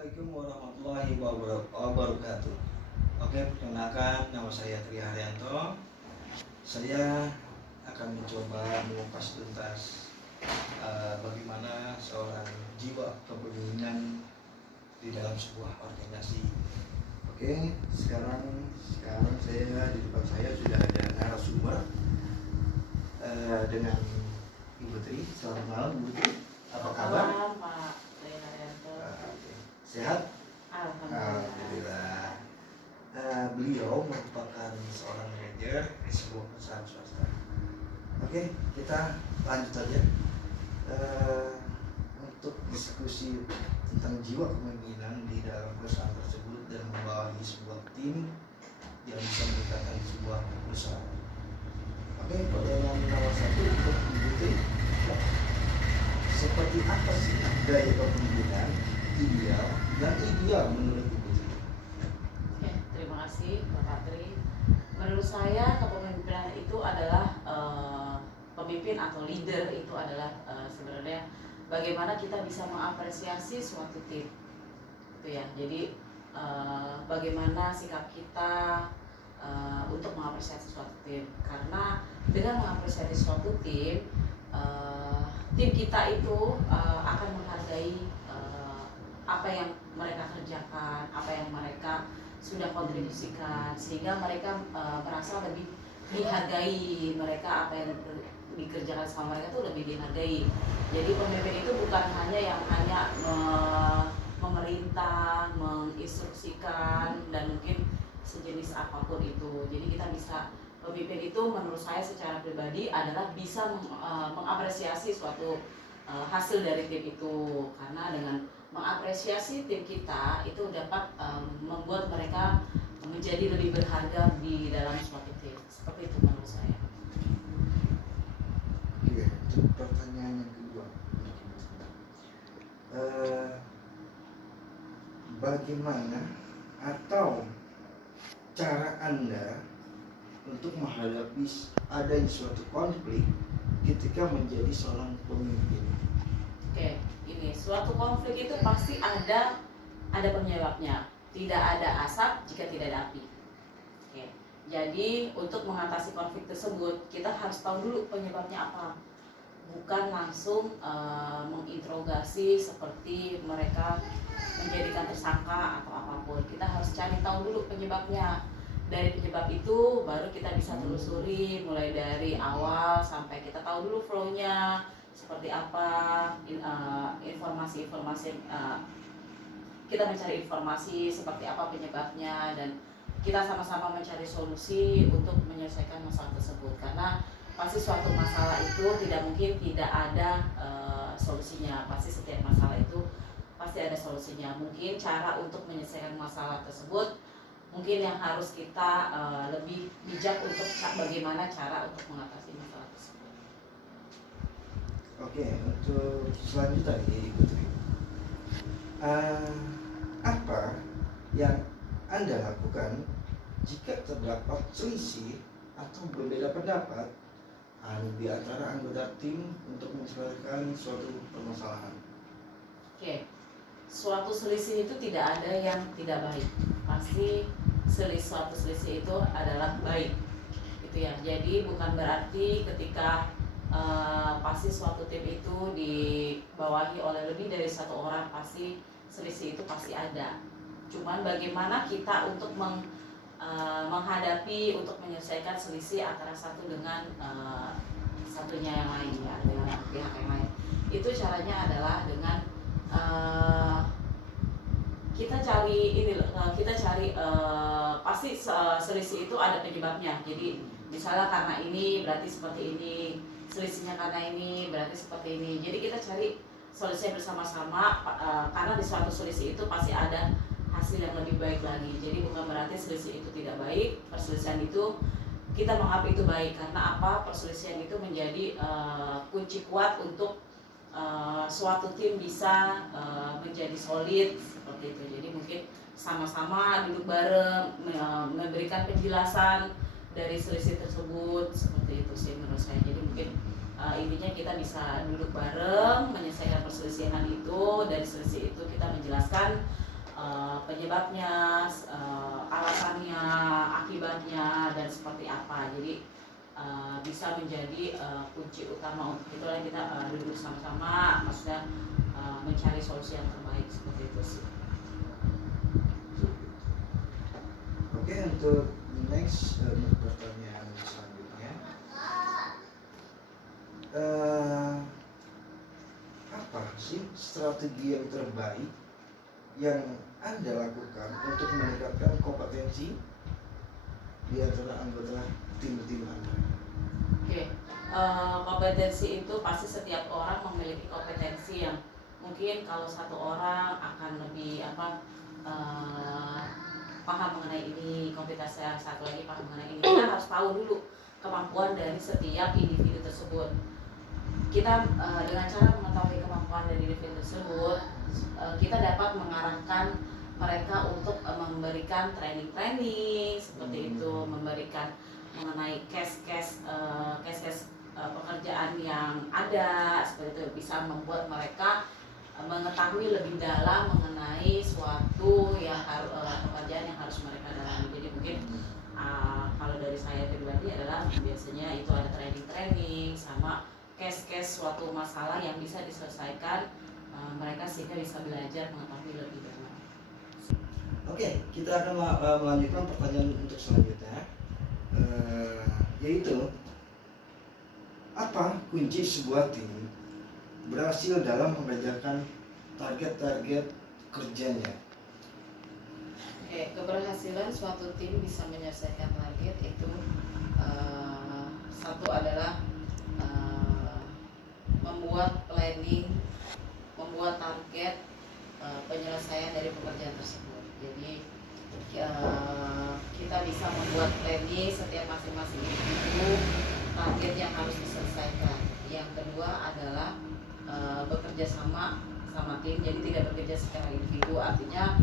Assalamualaikum warahmatullahi wabarakatuh. Oke, perkenalkan nama saya Tri Haryanto. Saya akan mencoba mengupas tuntas bagaimana seorang jiwa kepemimpinan di dalam sebuah organisasi. Oke, sekarang saya di depan saya sudah ada narasumber dengan Ibu Tri. Selamat malam, Ibu Tri. Apa kabar? Malam, Pak Tri Haryanto. Sehat? Alhamdulillah. Beliau merupakan seorang manajer di sebuah perusahaan swasta. Oke, kita lanjut saja untuk diskusi tentang jiwa kepemimpinan di dalam perusahaan tersebut dan membawahi sebuah tim yang bisa meningkatkan sebuah perusahaan. Oke, pertanyaan nomor 1 untuk Ibu Tri. Seperti apa sih gaya kepemimpinan yang ideal menurut Ibu Tri? Oke, terima kasih Bapak Tri. Menurut saya kepemimpinan itu adalah pemimpin atau leader itu adalah sebenarnya bagaimana kita bisa mengapresiasi suatu tim, itu ya. Jadi bagaimana sikap kita untuk mengapresiasi suatu tim, karena dengan mengapresiasi suatu tim, tim kita itu akan menghargai apa yang mereka kerjakan, apa yang mereka sudah kontribusikan, sehingga mereka merasa lebih dihargai. Mereka apa yang dikerjakan sama mereka itu lebih dihargai. Jadi pemimpin itu bukan hanya yang memerintah, menginstruksikan, dan mungkin sejenis apapun itu. Jadi kita bisa, pemimpin itu menurut saya secara pribadi adalah bisa mengapresiasi suatu hasil dari tim itu, karena dengan mengapresiasi tim kita itu dapat membuat mereka menjadi lebih berharga di dalam suatu tim. Seperti itu menurut saya. Oke, untuk pertanyaan yang kedua, bagaimana atau cara Anda untuk menghadapi adanya suatu konflik ketika menjadi seorang pemimpin? Oke, ini suatu konflik itu pasti ada penyebabnya. Tidak ada asap jika tidak ada api. Oke. Jadi untuk mengatasi konflik tersebut kita harus tahu dulu penyebabnya apa. Bukan langsung menginterogasi seperti mereka menjadikan tersangka atau apapun. Kita harus cari tahu dulu penyebabnya. Dari penyebab itu baru kita bisa telusuri mulai dari awal sampai kita tahu dulu flow-nya seperti apa, informasi-informasi, kita mencari informasi seperti apa penyebabnya, dan kita sama-sama mencari solusi untuk menyelesaikan masalah tersebut. Karena pasti suatu masalah itu tidak mungkin tidak ada solusinya. Pasti setiap masalah itu pasti ada solusinya. Mungkin cara untuk menyelesaikan masalah tersebut mungkin yang harus kita lebih bijak untuk bagaimana cara untuk mengatasi masalah tersebut. Oke, untuk selanjutnya Ibu Tri, apa yang Anda lakukan jika terdapat selisih atau berbeda pendapat di antara anggota tim untuk menyelesaikan suatu permasalahan? Oke, suatu selisih itu tidak ada yang tidak baik. Pasti suatu selisih itu adalah baik, gitu ya. Jadi bukan berarti ketika pasti suatu tim itu dibawahi oleh lebih dari satu orang pasti selisih itu pasti ada. Cuman bagaimana kita untuk menghadapi, untuk menyelesaikan selisih antara satu dengan satunya yang lain, ya, dengan pihak yang lain. Itu caranya adalah dengan kita cari pasti selisih itu ada penyebabnya. Jadi misalnya karena ini berarti seperti ini, selisihnya karena ini berarti seperti ini. Jadi kita cari solusinya bersama-sama, karena di suatu selisih itu pasti ada hasil yang lebih baik lagi. Jadi bukan berarti selisih itu tidak baik. Perselisihan itu kita menganggap itu baik karena apa? Perselisihan itu menjadi kunci kuat untuk suatu tim bisa menjadi solid seperti itu. Jadi mungkin sama-sama duduk bareng, memberikan penjelasan dari selisih tersebut, seperti itu sih menurut saya. Jadi mungkin intinya kita bisa duduk bareng menyelesaikan perselisihan itu. Dari selisih itu kita menjelaskan penyebabnya, alasannya, akibatnya, dan seperti apa. Jadi bisa menjadi kunci utama untuk itu kita duduk sama-sama, maksudnya mencari solusi yang terbaik seperti itu sih. Oke, untuk next pertanyaan selanjutnya, apa sih strategi yang terbaik yang Anda lakukan untuk meningkatkan kompetensi di antara anggota tim Anda? Oke, kompetensi itu pasti setiap orang memiliki kompetensi yang mungkin kalau satu orang akan lebih paham mengenai ini, kompetensi yang satu lagi paham mengenai ini. Kita harus tahu dulu kemampuan dari setiap individu tersebut. Kita dengan cara mengetahui kemampuan dari individu tersebut, kita dapat mengarahkan mereka untuk memberikan training seperti itu, memberikan mengenai case-case pekerjaan yang ada seperti itu, bisa membuat mereka mengetahui lebih dalam mengenai suatu yang pekerjaan yang harus mereka dalami. Jadi mungkin kalau dari saya pribadi adalah biasanya itu ada training sama case-case suatu masalah yang bisa diselesaikan mereka sehingga bisa belajar mengetahui lebih dalam. Oke, kita akan melanjutkan pertanyaan untuk selanjutnya, yaitu apa kunci sebuah tim berhasil dalam mengerjakan target-target kerjanya? Oke, keberhasilan suatu tim bisa menyelesaikan target itu satu adalah membuat planning, membuat target penyelesaian dari pekerjaan tersebut. Jadi kita bisa membuat planning setiap masing-masing individu target yang harus diselesaikan. Yang kedua adalah bekerja sama tim, jadi tidak bekerja secara individu. Artinya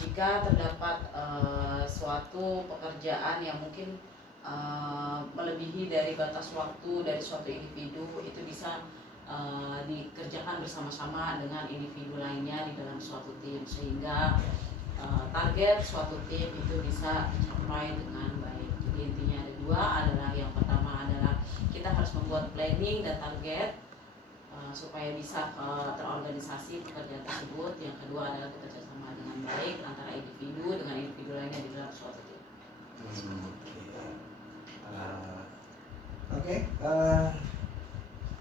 jika terdapat suatu pekerjaan yang mungkin melebihi dari batas waktu dari suatu individu, itu bisa dikerjakan bersama-sama dengan individu lainnya di dalam suatu tim, sehingga target suatu tim itu bisa tercapai dengan baik. Jadi intinya ada dua, adalah yang pertama adalah kita harus membuat planning dan target supaya bisa terorganisasi pekerjaan tersebut. Yang kedua adalah bekerja sama dengan baik antara individu dengan individu lainnya di dalam suatu tim. Oke,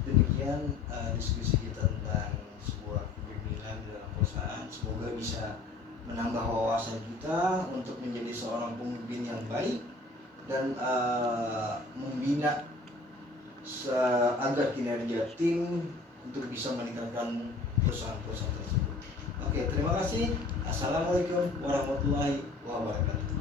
demikian diskusi kita tentang sebuah kepemimpinan dalam perusahaan. Semoga bisa menambah wawasan kita untuk menjadi seorang pemimpin yang baik dan membina agar kinerja tim untuk bisa meningkatkan perusahaan-perusahaan tersebut. Oke, terima kasih. Assalamualaikum warahmatullahi wabarakatuh.